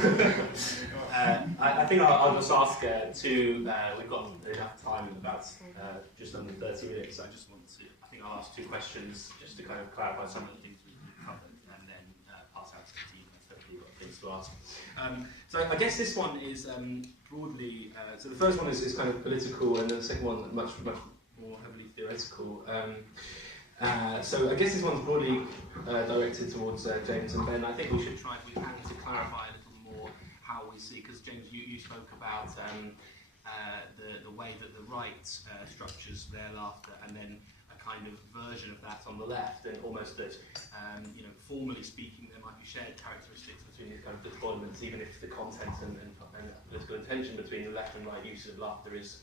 I think I'll just ask we've got enough time, about just under 30 minutes. I think I'll ask two questions just to kind of clarify some of the things we've covered, and then pass out to the team if you've got things to ask. So I guess this one is broadly, so the first one is kind of political, and the second one much more heavily theoretical. So I guess this one's broadly directed towards James and Ben. I think we should try, if we can, to clarify a little more how we see, because James, you spoke about the way that the right structures their laughter, and then a kind of version of that on the left, and almost that, formally speaking, there might be shared characteristics between these kind of deployments, even if the content and political intention between the left and right uses of laughter is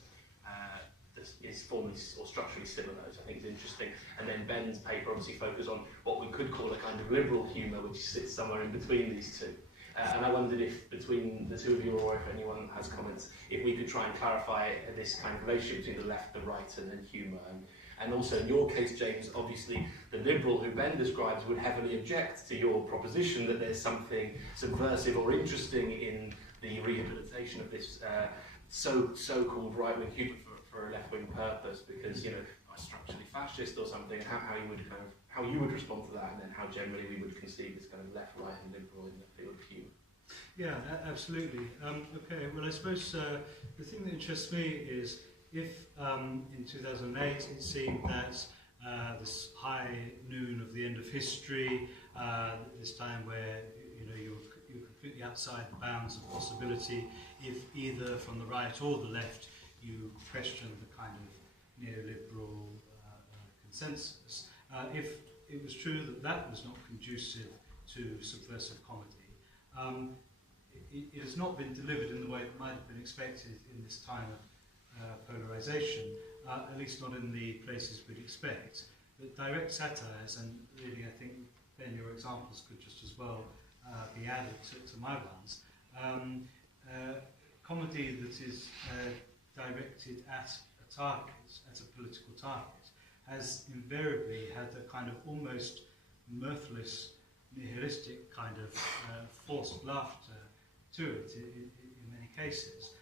formally or structurally similar, which I think is interesting. And then Ben's paper obviously focused on what we could call a kind of liberal humour, which sits somewhere in between these two. And I wondered if, between the two of you, or if anyone has comments, if we could try and clarify this kind of relationship between the left, the right, and then humour. And also, in your case, James, obviously the liberal who Ben describes would heavily object to your proposition that there's something subversive or interesting in the rehabilitation of this so-called right-wing humour for a left-wing purpose, because, structurally fascist or something. How you would respond to that, and then how generally we would conceive this kind of left, right, and liberal in the field of humour. Yeah, absolutely. Okay, well, I suppose the thing that interests me is if in 2008 it seemed that this high noon of the end of history, this time where you're completely outside the bounds of possibility, if either from the right or the left you question the kind of neoliberal consensus, if it was true that that was not conducive to subversive comedy, it has not been delivered in the way that might have been expected in this time of polarization, at least not in the places we'd expect. But direct satires, and really I think, Ben, your examples could just as well be added to my ones. Comedy that is directed at a target, at a political target, has invariably had a kind of almost mirthless, nihilistic kind of forced laughter to it in many cases.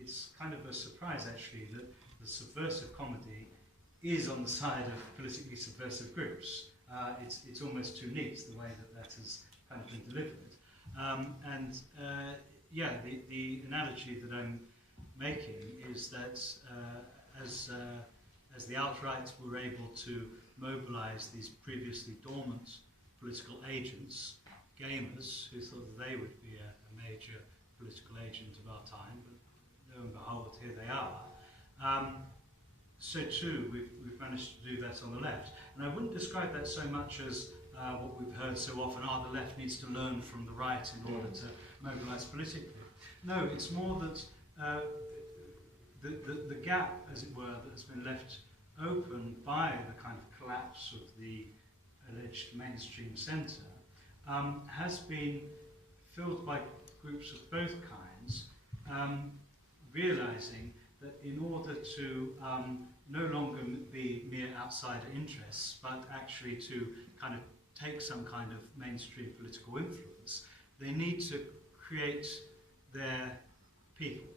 It's kind of a surprise, actually, that the subversive comedy is on the side of politically subversive groups. It's almost too neat, the way that has kind of been delivered. The analogy that I'm making is that as the alt-right were able to mobilize these previously dormant political agents, gamers, who thought that they would be a major political agent of our time, but lo and behold, here they are. So too, we've managed to do that on the left. And I wouldn't describe that so much as what we've heard so often, the left needs to learn from the right in order to mobilize politically. No, it's more that the gap, as it were, that has been left open by the kind of collapse of the alleged mainstream centre has been filled by groups of both kinds, realising that in order to no longer be mere outsider interests, but actually to kind of take some kind of mainstream political influence, they need to create their people.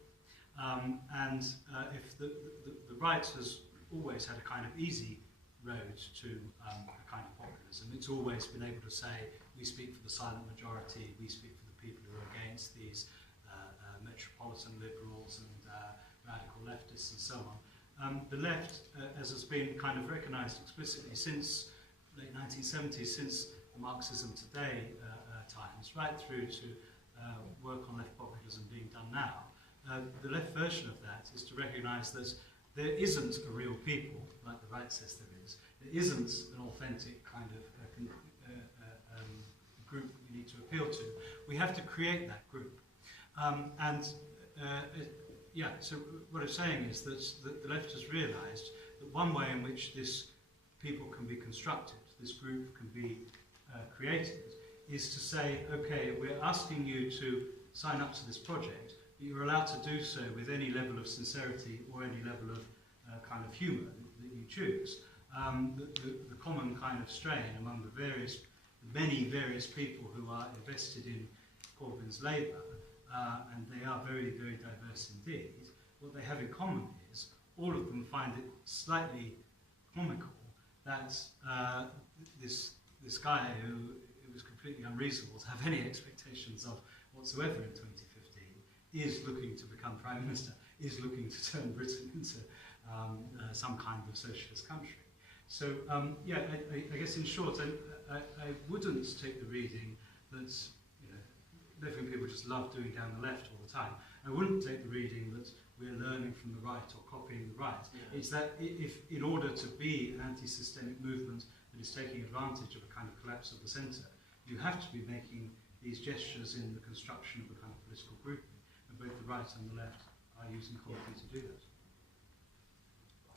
If the right has always had a kind of easy road to a kind of populism, it's always been able to say, we speak for the silent majority, we speak for the people who are against these metropolitan liberals and radical leftists and so on. The left, as has been kind of recognised explicitly since late 1970s, since the Marxism Today times, right through to work on left populism being done now, the left version of that is to recognise that there isn't a real people, like the right says there is. There isn't an authentic kind of group that we need to appeal to. We have to create that group. So what I'm saying is that the left has realised that one way in which this people can be constructed, this group can be created, is to say, okay, we're asking you to sign up to this project, but you're allowed to do so with any level of sincerity or any level of kind of humour that you choose. The common kind of strain among the many various people who are invested in Corbyn's Labour, and they are very, very diverse indeed. What they have in common is all of them find it slightly comical that this guy who it was completely unreasonable to have any expectations of whatsoever in 2015 is looking to become Prime Minister, is looking to turn Britain into some kind of socialist country. So, yeah, I guess in short, I wouldn't take the reading that, you know, left-wing people just love doing down the left all the time. I wouldn't take the reading that we're learning from the right or copying the right. Yeah. It's that if, in order to be an anti-systemic movement that is taking advantage of a kind of collapse of the centre, you have to be making these gestures in the construction of a kind of political grouping, and both the right and the left are using comedy to do that.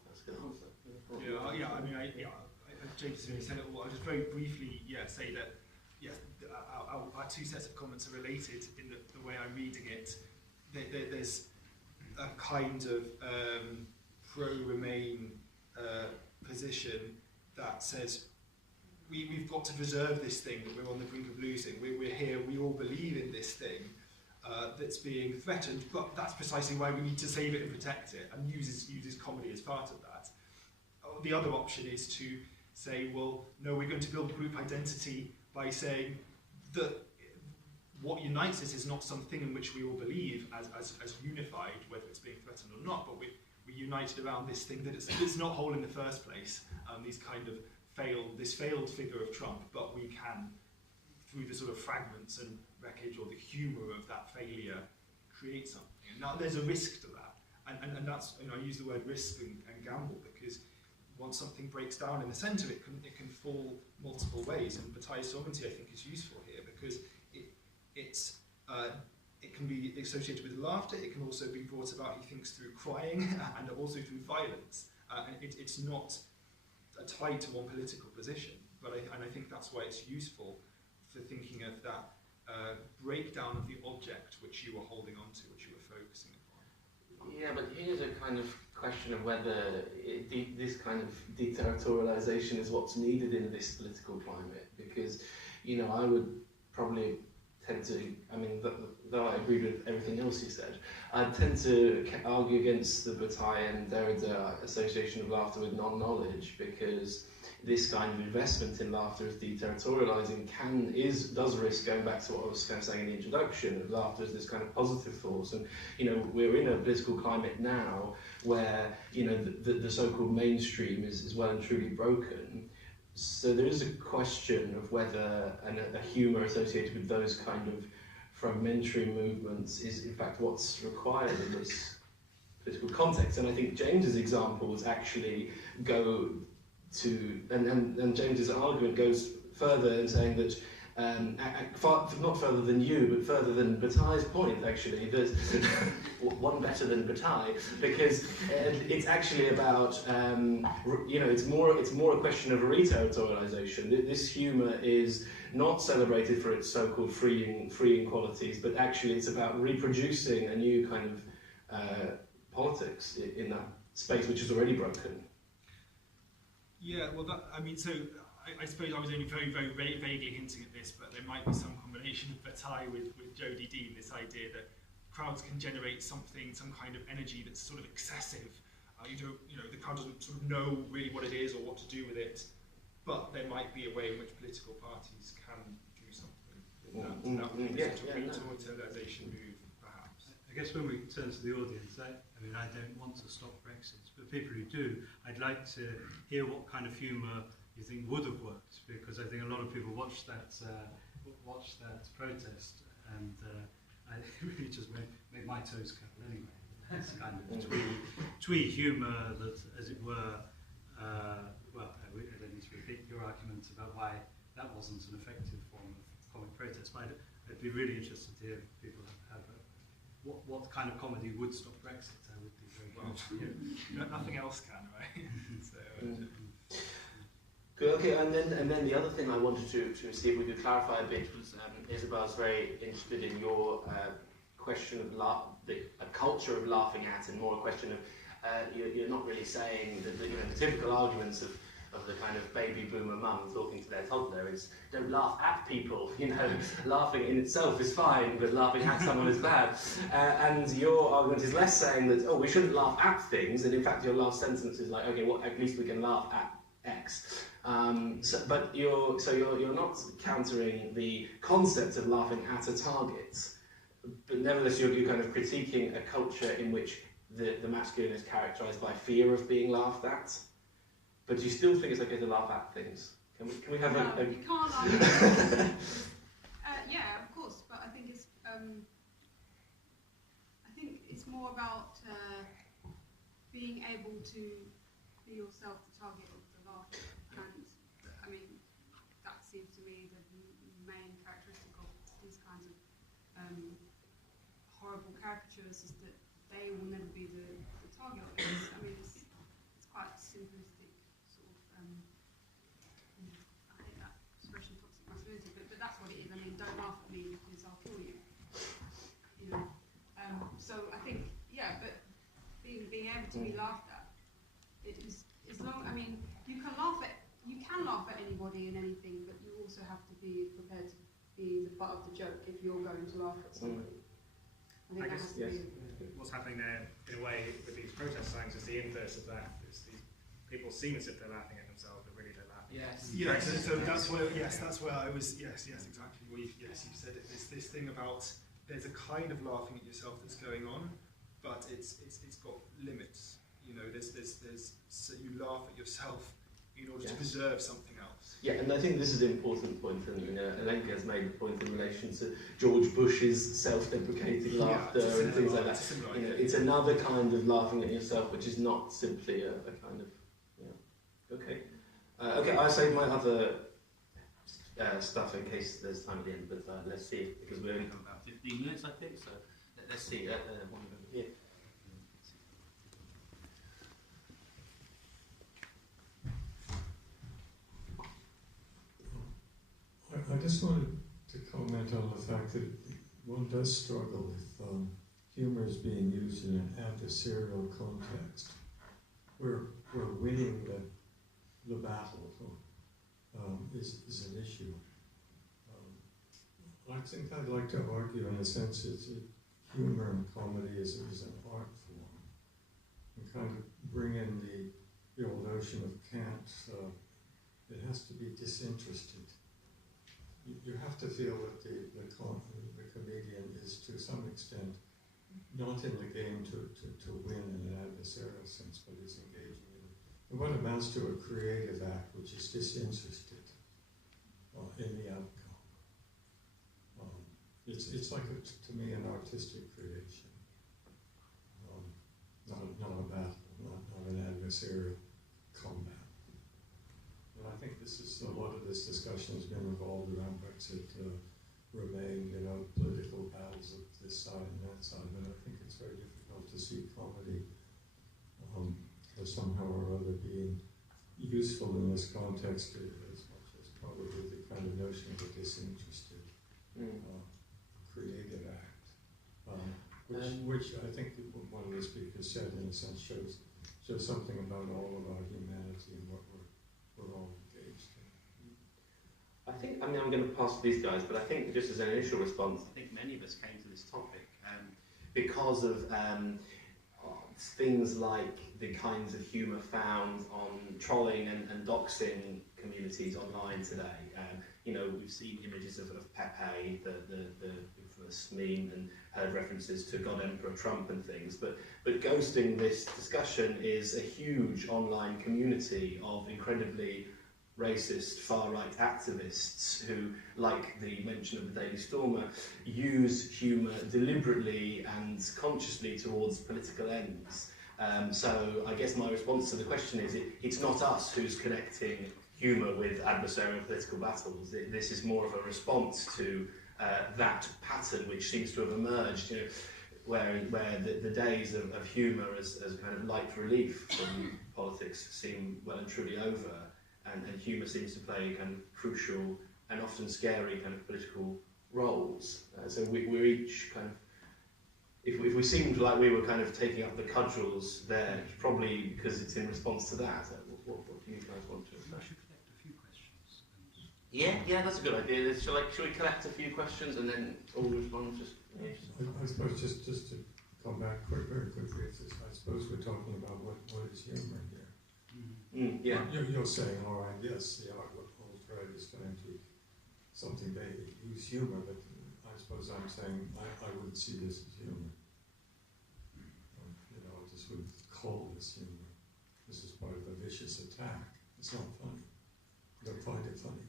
That's a good answer. Yeah, I mean, James has said it all. I'll just very briefly, say that, our two sets of comments are related in the way I'm reading it. There's a kind of pro-Remain position that says we've got to preserve this thing that we're on the brink of losing. We're here, we all believe in this thing that's being threatened, but that's precisely why we need to save it and protect it, and uses comedy as part of that. The other option is to say, well, no, we're going to build group identity by saying that what unites us is not something in which we all believe as unified, whether it's being threatened or not, but we're united around this thing that it's not whole in the first place, these kind of this failed figure of Trump, but we can, through the sort of fragments and wreckage or the humour of that failure, create something. And now there's a risk to that, and that's, you know, I use the word risk and gamble because once something breaks down in the centre, it can fall multiple ways, and Bataille's sovereignty, I think, is useful here because it can be associated with laughter. It can also be brought about, he thinks, through crying and also through violence. And it's not tied to one political position, but I think that's why it's useful for thinking of that breakdown of the object which you were holding on to, which you were focusing upon. Yeah, but here's a kind of question of whether this kind of deterritorialization is what's needed in this political climate, because, you know, I would probably tend to, I mean, though I agree with everything else you said, I tend to argue against the Bataille and Derrida association of laughter with non-knowledge, because this kind of investment in laughter as deterritorializing does risk going back to what I was kind of saying in the introduction, of laughter as this kind of positive force. And, you know, we're in a political climate now where, you know, the so-called mainstream is well and truly broken. So there is a question of whether a humour associated with those kind of fragmentary movements is in fact what's required in this political context. And I think James's examples actually go to, and James's argument goes further in saying that, not further than you, but further than Bataille's point, actually, that one better than Bataille, because it's actually about, you know, it's more a question of reterritorialization. This humour is not celebrated for its so-called freeing qualities, but actually it's about reproducing a new kind of politics in that space which is already broken. Yeah, well, I suppose I was only very, very vaguely hinting at this, but there might be some combination of Bataille with Jodie Dean, this idea that crowds can generate some kind of energy that's sort of excessive. The crowd doesn't sort of know really what it is or what to do with it, but there might be a way in which political parties can do something with that. That would be sort of retailization move, perhaps. I guess when we turn to the audience, I don't want to stop Brexit, but people who do, I'd like to hear what kind of humour you think would have worked, because I think a lot of people watched that protest, and it really just made my toes curl anyway. It's kind of twee humour that, as it were, well, I don't need to repeat your argument about why that wasn't an effective form of comic protest, but I'd be really interested to hear people have what kind of comedy would stop Brexit. I would be very curious. Nothing else can, right? Good, okay, and then the other thing I wanted to see if we could clarify a bit was Isabel's very interested in your question of a culture of laughing at, and more a question of you're not really saying that the typical arguments of of the kind of baby boomer mum talking to their toddler is, don't laugh at people, you know, laughing in itself is fine, but laughing at someone is bad. And your argument is less saying that, oh, we shouldn't laugh at things, and in fact your last sentence is like, okay, well, at least we can laugh at X. But you're not countering the concept of laughing at a target, but nevertheless you're kind of critiquing a culture in which the masculine is characterised by fear of being laughed at, but you still think it's okay to laugh at things. Can we have no, a... you can't argue. Yeah, of course, but I think it's more about being able to be yourself the target of the laugh, and I mean that seems to me the main characteristic of these kinds of horrible caricatures is that they will never be the target of it. I mean, it's quite simplistic, sort of. I hate that expression, toxic masculinity, but that's what it is. I mean, don't laugh at me because I'll kill you. You know. So I think, yeah, but being able to be laughed at, it is as long. I mean, you can laugh at anybody and anything, but you also have to be prepared to be the butt of the joke if you're going to laugh at somebody. I think that has to be. What's happening there, in a way, with these protest signs is the inverse of that. It's these people seem as if they're laughing at themselves, but really they're laughing. Yes. Yes. So that's where I was. Yes, exactly. Well, you said it. This thing about there's a kind of laughing at yourself that's going on, but it's got limits. You know, so you laugh at yourself in order to preserve something else. Yeah, and I think this is an important point, and Alenka has made a point in relation to George Bush's self-deprecating laughter and things like that. You know, it's another kind of laughing at yourself, which is not simply a kind of, okay. Okay, I'll save my other stuff in case there's time at the end, but let's see, because we only have about 15 minutes, I think, so let's see, one over here. I just wanted to comment on the fact that one does struggle with humour as being used in an adversarial context. We're winning the battle is an issue. I think I'd like to argue, in a sense, that humour and comedy is an art form, and kind of bring in the old notion of Kant. It has to be disinterested. You have to feel that the comedian is, to some extent, not in the game to win in an adversarial sense, but is engaging in it. And what amounts to a creative act which is disinterested in the outcome. It's like, to me, an artistic creation, not a battle, not an adversarial combat. And I think a lot of this discussion has been revolved around Brexit, Remain, political battles of this side and that side, but I think it's very difficult to see comedy as somehow or other being useful in this context as much as probably the kind of notion of a disinterested creative act, which I think one of the speakers said, in a sense, shows something about all of our humanity and what we're all engaged in. I mean, I'm going to pass to these guys, but I think just as an initial response, I think many of us came to this topic because of things like the kinds of humour found on trolling and doxing communities online today. We've seen images of Pepe, the infamous meme, and heard references to God Emperor Trump and things, but ghosting this discussion is a huge online community of incredibly racist far-right activists who, like the mention of the Daily Stormer, use humour deliberately and consciously towards political ends. So I guess my response to the question is it's not us who's connecting humour with adversarial political battles. This is more of a response to that pattern which seems to have emerged, where the days of humour as kind of light relief from politics seem well and truly over, and humour seems to play kind of crucial and often scary kind of political roles. So we're each kind of, if we seemed like we were kind of taking up the cudgels there, it's probably because it's in response to that. What do you guys want to? Yeah, that's a good idea. Shall we collect a few questions and then all respond? I suppose just to come back very quickly, I suppose we're talking about what is humour here. Yeah. You're saying, all right, yes, the art of Freud is going to something they use humour, but I suppose I'm saying I wouldn't see this as humour. I just wouldn't call this humour. This is part of a vicious attack. It's not funny. I don't find it funny.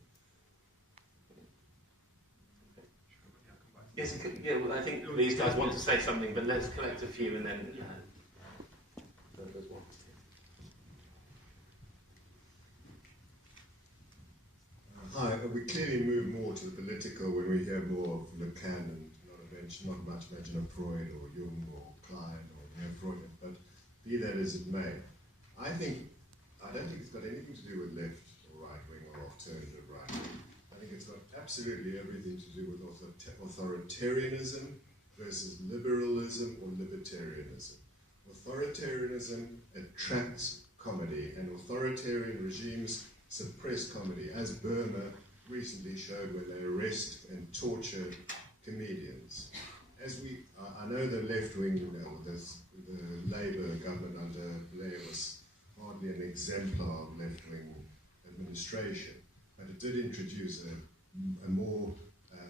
Yes, well, I think these guys want to say something, but let's collect a few and then. There's one. Hi, we clearly move more to the political when we hear more of Lacan and not much mention of Freud or Jung or Klein or Freud, but be that as it may, I don't think it's got anything to do with left or right wing or alternative right wing. I think it's got absolutely everything to do with authoritarianism versus liberalism or libertarianism. Authoritarianism attracts comedy, and authoritarian regimes suppress comedy, as Burma recently showed when they arrest and torture comedians. I know the left wing, the Labour government under Blair was hardly an exemplar of left wing administration, but it did introduce a more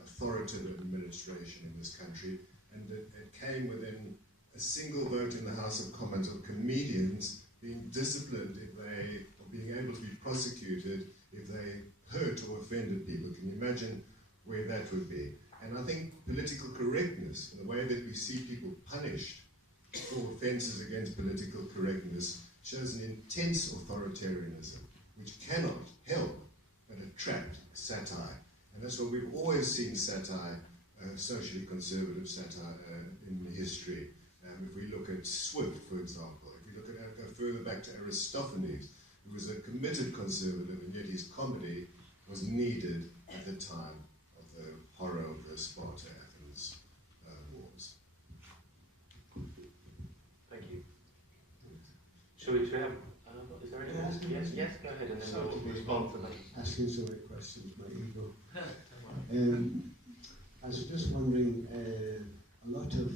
authoritative administration in this country, and it came within a single vote in the House of Commons of comedians being disciplined or being able to be prosecuted if they hurt or offended people. Can you imagine where that would be? And I think political correctness, and the way that we see people punished for offences against political correctness, shows an intense authoritarianism, which cannot help but attract satire. And that's what we've always seen satire, socially conservative satire in history. If we look at Swift, for example, if we look at go further back to Aristophanes, who was a committed conservative, and yet his comedy was needed at the time of the horror of the Sparta-Athens wars. Thank you. Shall we have? Is there any? Yes, go ahead, and then we'll respond to them. Asking so many questions, my ego. I was just wondering, a lot of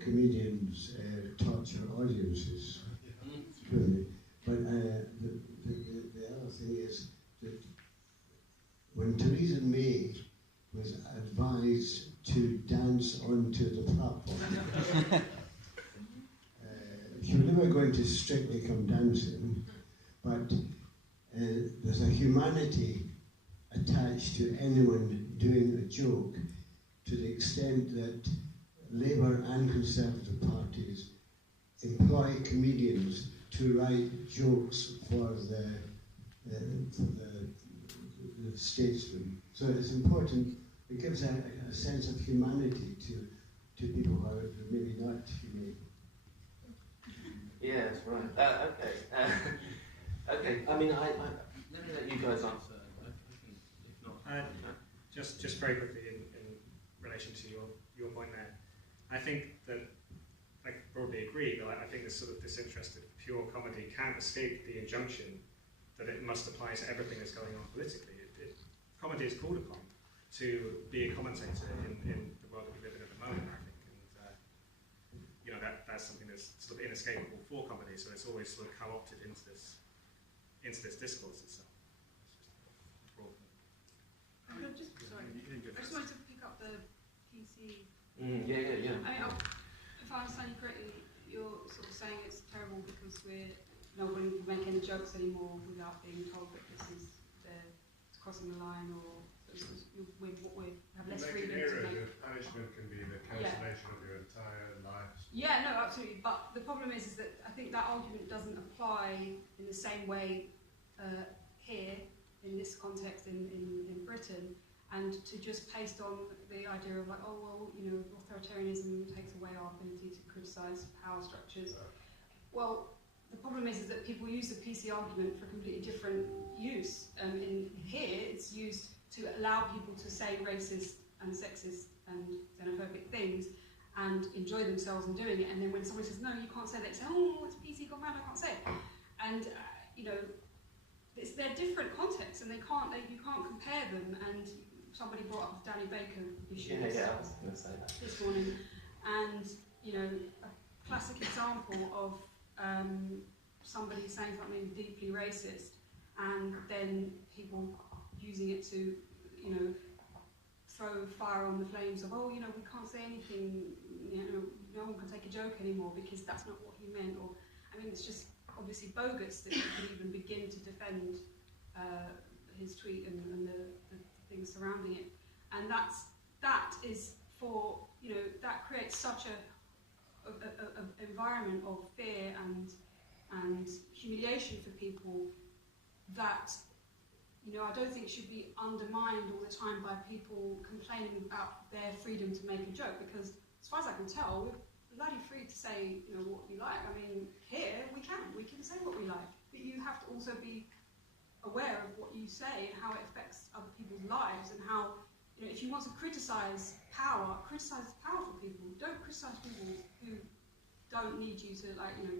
comedians torture audiences, really. But the other thing is that when Theresa May was advised to dance onto the platform, she was never going to strictly come dancing, but there's a humanity attached to anyone doing a joke, to the extent that Labour and Conservative parties employ comedians to write jokes for the statesman. So it's important. It gives a sense of humanity to people who are maybe not humane. Yeah, that's right. Okay. I mean, let me let you guys answer. If not, just very quickly in relation to your point there, I think that I broadly agree, but I think this sort of disinterested pure comedy can't escape the injunction that it must apply to everything that's going on politically. Comedy is called upon to be a commentator in the world that we live in at the moment, I think, and that's something that's sort of inescapable for comedy. So it's always sort of co-opted into this discourse itself. I just wanted to pick up the PC. Yeah. I mean, if I understand you correctly, you're sort of saying it's terrible because we're not willing to make any jokes anymore without being told that this is crossing the line, or we have less freedom to make. The punishment can be the cancellation of your entire life. Yeah, no, absolutely. But the problem is that I think that argument doesn't apply in the same way here, in this context in Britain, and to just paste on the idea of like, oh well, authoritarianism takes away our ability to criticise power structures. Well, the problem is that people use the PC argument for a completely different use. In here, it's used to allow people to say racist and sexist and xenophobic things and enjoy themselves in doing it. And then when someone says, no, you can't say that, they say, oh, it's PC gone mad, I can't say it. And, it's they're different contexts, and you can't compare them. And somebody brought up the Danny Baker issue I was going to say that this morning, and a classic example of somebody saying something deeply racist, and then people using it to throw fire on the flames of, we can't say anything, no one can take a joke anymore because that's not what he meant. Or it's just obviously bogus that you could even begin to defend his tweet and the things surrounding it. And that is for, that creates such a environment of fear and humiliation for people that I don't think should be undermined all the time by people complaining about their freedom to make a joke, because as far as I can tell, we're bloody free to say what we like. Here we can say what we like, but you have to also be aware of what you say and how it affects other people's lives, and how if you want to criticize power for people. Don't criticize people who don't need you to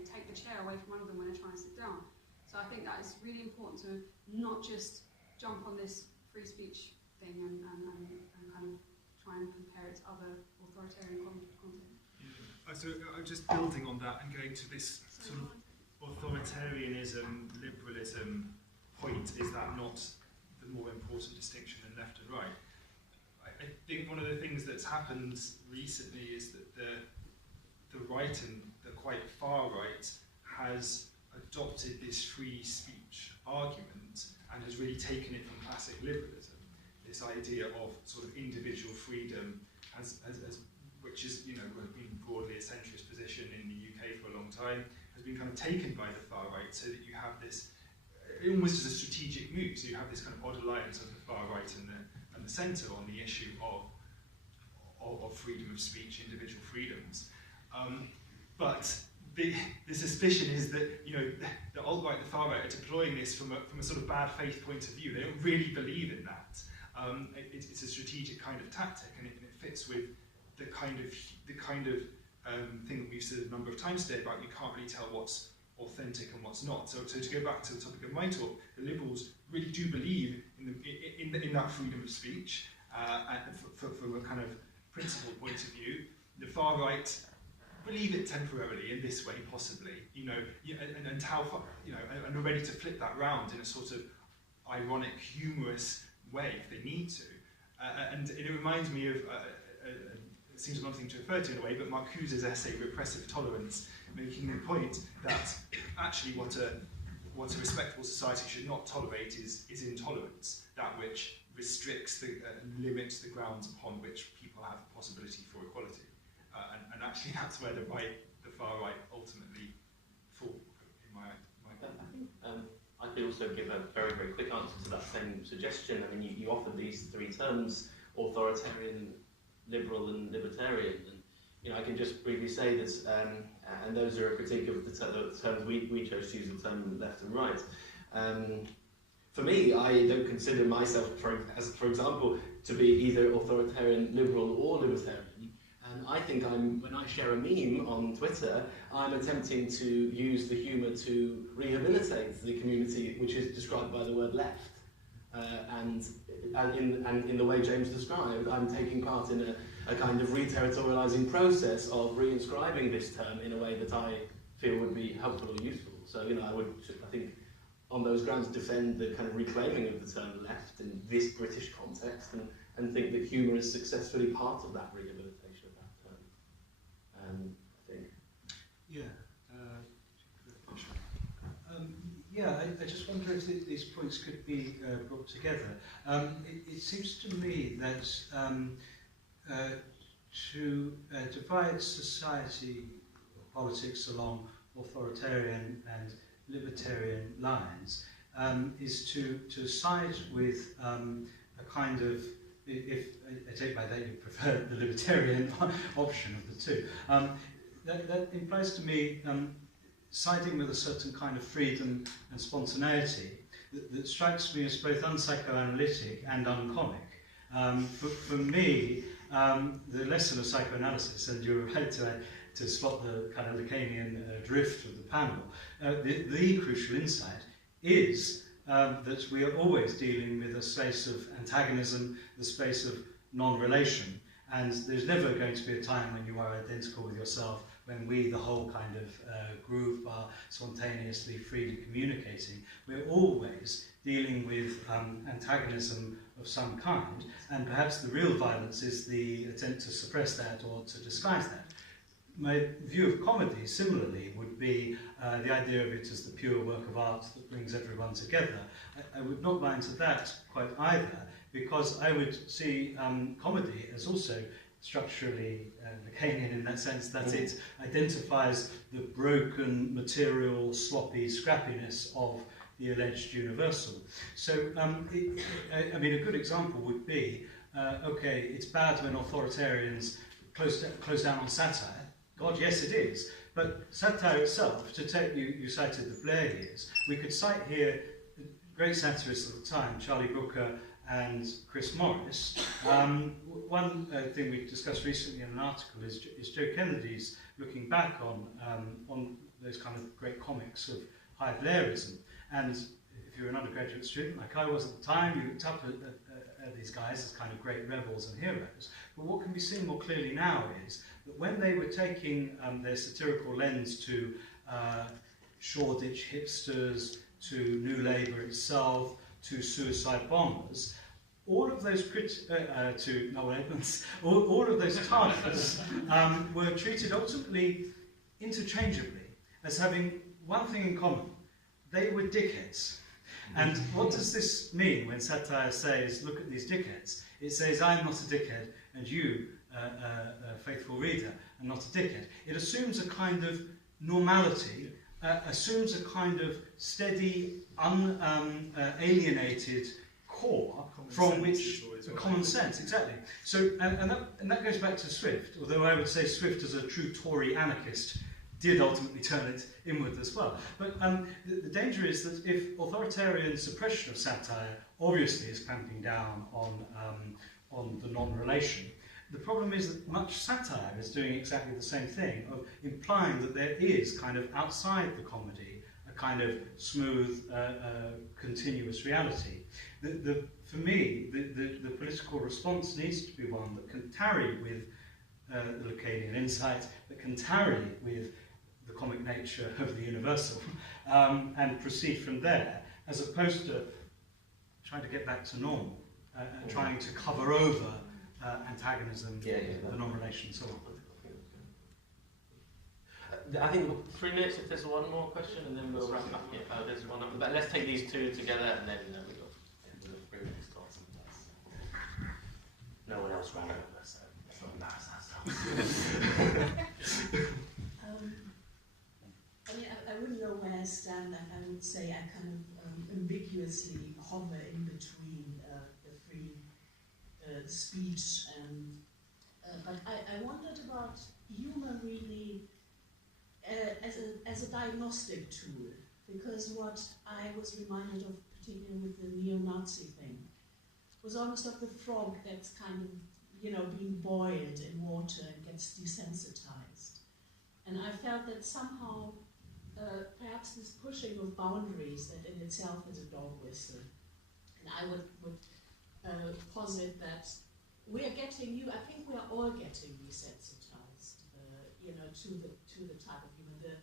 take the chair away from under them when they're trying to sit down. So I think that is really important to not just jump on this free speech thing and kind of try and compare it to other authoritarian content. So I'm just building on that and going to this sort of authoritarianism, liberalism point. Is that not the more important distinction than left and right? I think one of the things that's happened recently is that the right and the quite far right has adopted this free speech argument and has really taken it from classic liberalism, this idea of sort of individual freedom, which is been broadly a centrist position in the UK for a long time, has been kind of taken by the far right, so that you have this almost as a strategic move. So you have this kind of odd alliance of the far right and the centre on the issue of freedom of speech, individual freedoms. But the suspicion is that the alt-right, the far right, are deploying this from a sort of bad faith point of view. They don't really believe in that. It's a strategic kind of tactic, and it fits with the kind of thing that we've said a number of times today about you can't really tell what's authentic and what's not. So to go back to the topic of my talk, the liberals really do believe in that freedom of speech, and from a kind of principled point of view. The far right believe it temporarily in this way, possibly, and how far, and are ready to flip that round in a sort of ironic, humorous way if they need to. And it reminds me of, it seems an odd thing to refer to in a way, but Marcuse's essay Repressive Tolerance, making the point that actually what a respectable society should not tolerate is intolerance, that which restricts and limits the grounds upon which people have the possibility for equality. And actually that's where the far right ultimately fall, in my I could also give a very, very quick answer to that same suggestion. You offered these three terms: authoritarian, liberal, and libertarian. And I can just briefly say that, and those are a critique of the terms we chose to use, the term left and right. For me, I don't consider myself, for example, to be either authoritarian, liberal, or libertarian. And I think when I share a meme on Twitter, I'm attempting to use the humour to rehabilitate the community which is described by the word left. And in the way James described, I'm taking part in a kind of re-territorialising process of reinscribing this term in a way that I feel would be helpful or useful. So, I think, on those grounds, defend the kind of reclaiming of the term left in this British context, and think that humour is successfully part of that rehabilitation of that term. I think. I just wonder if these points could be brought together. It seems to me that to divide society or politics along authoritarian and libertarian lines is to side with a kind of, if I take by that you prefer the libertarian option of the two, that implies to me siding with a certain kind of freedom and spontaneity that strikes me as both unpsychoanalytic and uncomic. For me, the lesson of psychoanalysis, and you're right to spot the kind of Lacanian drift of the panel, the crucial insight is that we are always dealing with a space of antagonism, the space of non-relation, and there's never going to be a time when you are identical with yourself, when we, the whole kind of group, are spontaneously, freely communicating. We're always dealing with antagonism of some kind, and perhaps the real violence is the attempt to suppress that or to disguise that. My view of comedy, similarly, would be the idea of it as the pure work of art that brings everyone together. I would not buy into that quite either, because I would see comedy as also structurally Lacanian in that sense that it identifies the broken, material, sloppy scrappiness of the alleged universal. So, I mean, a good example would be, okay, it's bad when authoritarians close down on satire. God, yes, it is. But satire itself, to take, you cited the Blair years, we could cite here great satirists at the time, Charlie Brooker and Chris Morris. One thing we discussed recently in an article is Joe Kennedy's looking back on those kind of great comics of high Blairism. And if you're an undergraduate student, like I was at the time, you looked up at these guys as kind of great rebels and heroes. But what can be seen more clearly now is that when they were taking their satirical lens to Shoreditch hipsters, to New Labour itself, to suicide bombers, all of those to Noel Edmonds, all of those targets were treated ultimately interchangeably as having one thing in common. They were dickheads. And what does this mean when satire says, look at these dickheads? It says, I'm not a dickhead, and you, faithful reader, are not a dickhead. It assumes a kind of normality, assumes a kind of steady, unalienated core from which common sense, exactly. So, and that goes back to Swift, although I would say Swift as a true Tory anarchist did ultimately turn it inward as well. But the danger is that if authoritarian suppression of satire obviously is clamping down on the non-relation, the problem is that much satire is doing exactly the same thing, of implying that there is kind of outside the comedy a kind of smooth, continuous reality. For me, the political response needs to be one that can tarry with the Lacanian insight, that can tarry with the comic nature of the universal, and proceed from there, as opposed to trying to get back to normal, trying to cover over antagonism, the non-relation, and so on. I think 3 minutes if there's one more question, and then we'll wrap up. Yeah, there's one up the back. Let's take these two together, and then we've got 3 minutes to answer. No one else ran over, so let's not embarrass ourselves. I mean, I wouldn't know where I stand. I would say I kind of ambiguously hover in between the free speech and. But I wondered about humor really as a diagnostic tool, because what I was reminded of, particularly with the neo-Nazi thing, was almost of the frog that's kind of, being boiled in water and gets desensitized. And I felt that somehow, perhaps this pushing of boundaries that in itself is a dog whistle. And I would posit that we are getting I think we are all getting desensitized, to the type of humor. The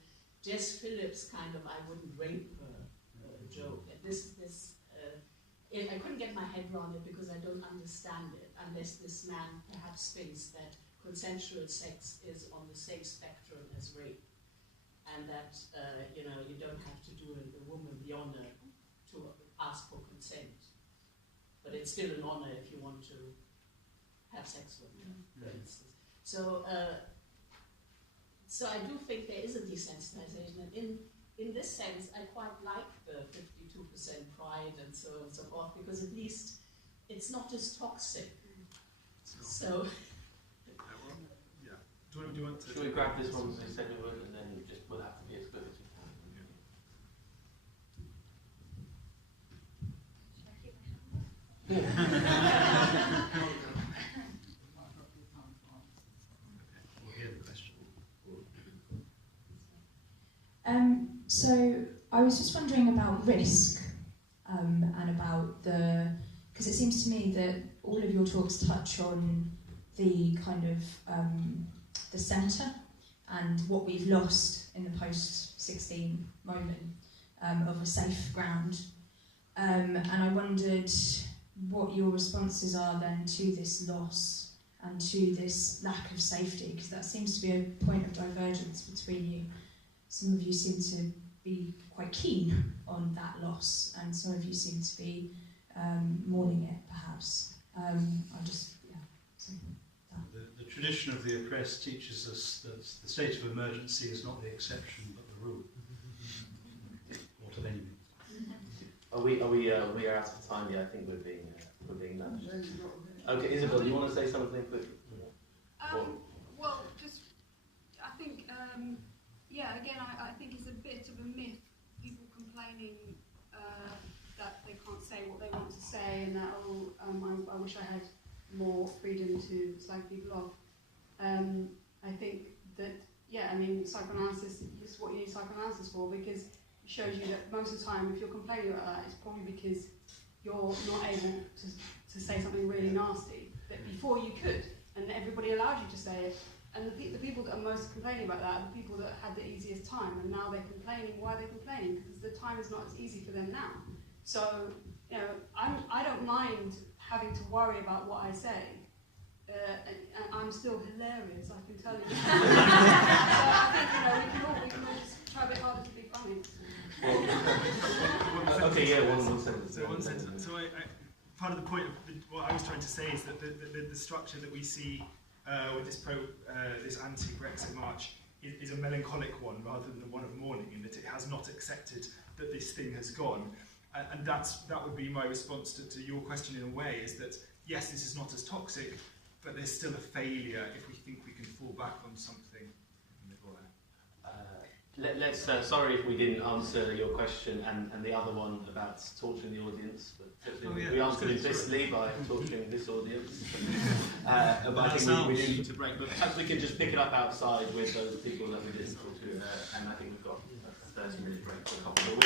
Jess Phillips kind of I wouldn't rape her joke. And I couldn't get my head around it because I don't understand it, unless this man perhaps thinks that consensual sex is on the same spectrum as rape, and that you don't have to do a woman the honor to ask for consent, but it's still an honor if you want to have sex with her, for instance. So I do think there is a desensitization, and in this sense, I quite like the 52% pride and so on and so forth, because at least it's not as toxic. So. Yeah. Do you want to? Should we grab this one as we said we would, and then we'll have to be as good as we can. Should I keep my hand up? We'll hear the question. So I was just wondering about risk, seems to me that all of your talks touch on the kind of the centre and what we've lost in the post-16 moment of a safe ground. And I wondered what your responses are then to this loss and to this lack of safety, because that seems to be a point of divergence between you. Some of you seem to be quite keen on that loss, and some of you seem to be mourning it, perhaps. I'll just, say that. The tradition of the oppressed teaches us that the state of emergency is not the exception but the rule. What do they mean? We are out of time. Yeah, I think we're being managed. Okay, Isabel, do you want to say something quick? Well, just I think again, I think it's a bit of a myth. People complaining that they can't say what they want to say, and that I wish I had more freedom to slag people off. I think that psychoanalysis is what you need psychoanalysis for, because it shows you that most of the time, if you're complaining about that, it's probably because you're not able to say something really nasty that before you could, and everybody allowed you to say it. And the people that are most complaining about that are the people that had the easiest time, and now they're complaining. Why are they complaining? Because the time is not as easy for them now. So, I don't mind having to worry about what I say, and I'm still hilarious, I can tell you. So I think, we can all just try a bit harder to be funny. Okay, yeah, one sentence. So one sentence. So part of the point of what I was trying to say is that the structure that we see with this anti-Brexit march is a melancholic one rather than one of mourning, in that it has not accepted that this thing has gone. And that would be my response to your question in a way, is that yes, this is not as toxic, but there's still a failure if we think we can fall back on something in the middle there. Let's sorry if we didn't answer your question and the other one about torturing the audience, but we answered implicitly by torturing this audience. But I think we didn't to break, but perhaps we can just pick it up outside with those people that we didn't talk to, and I think we've got a 30-minute break for a couple.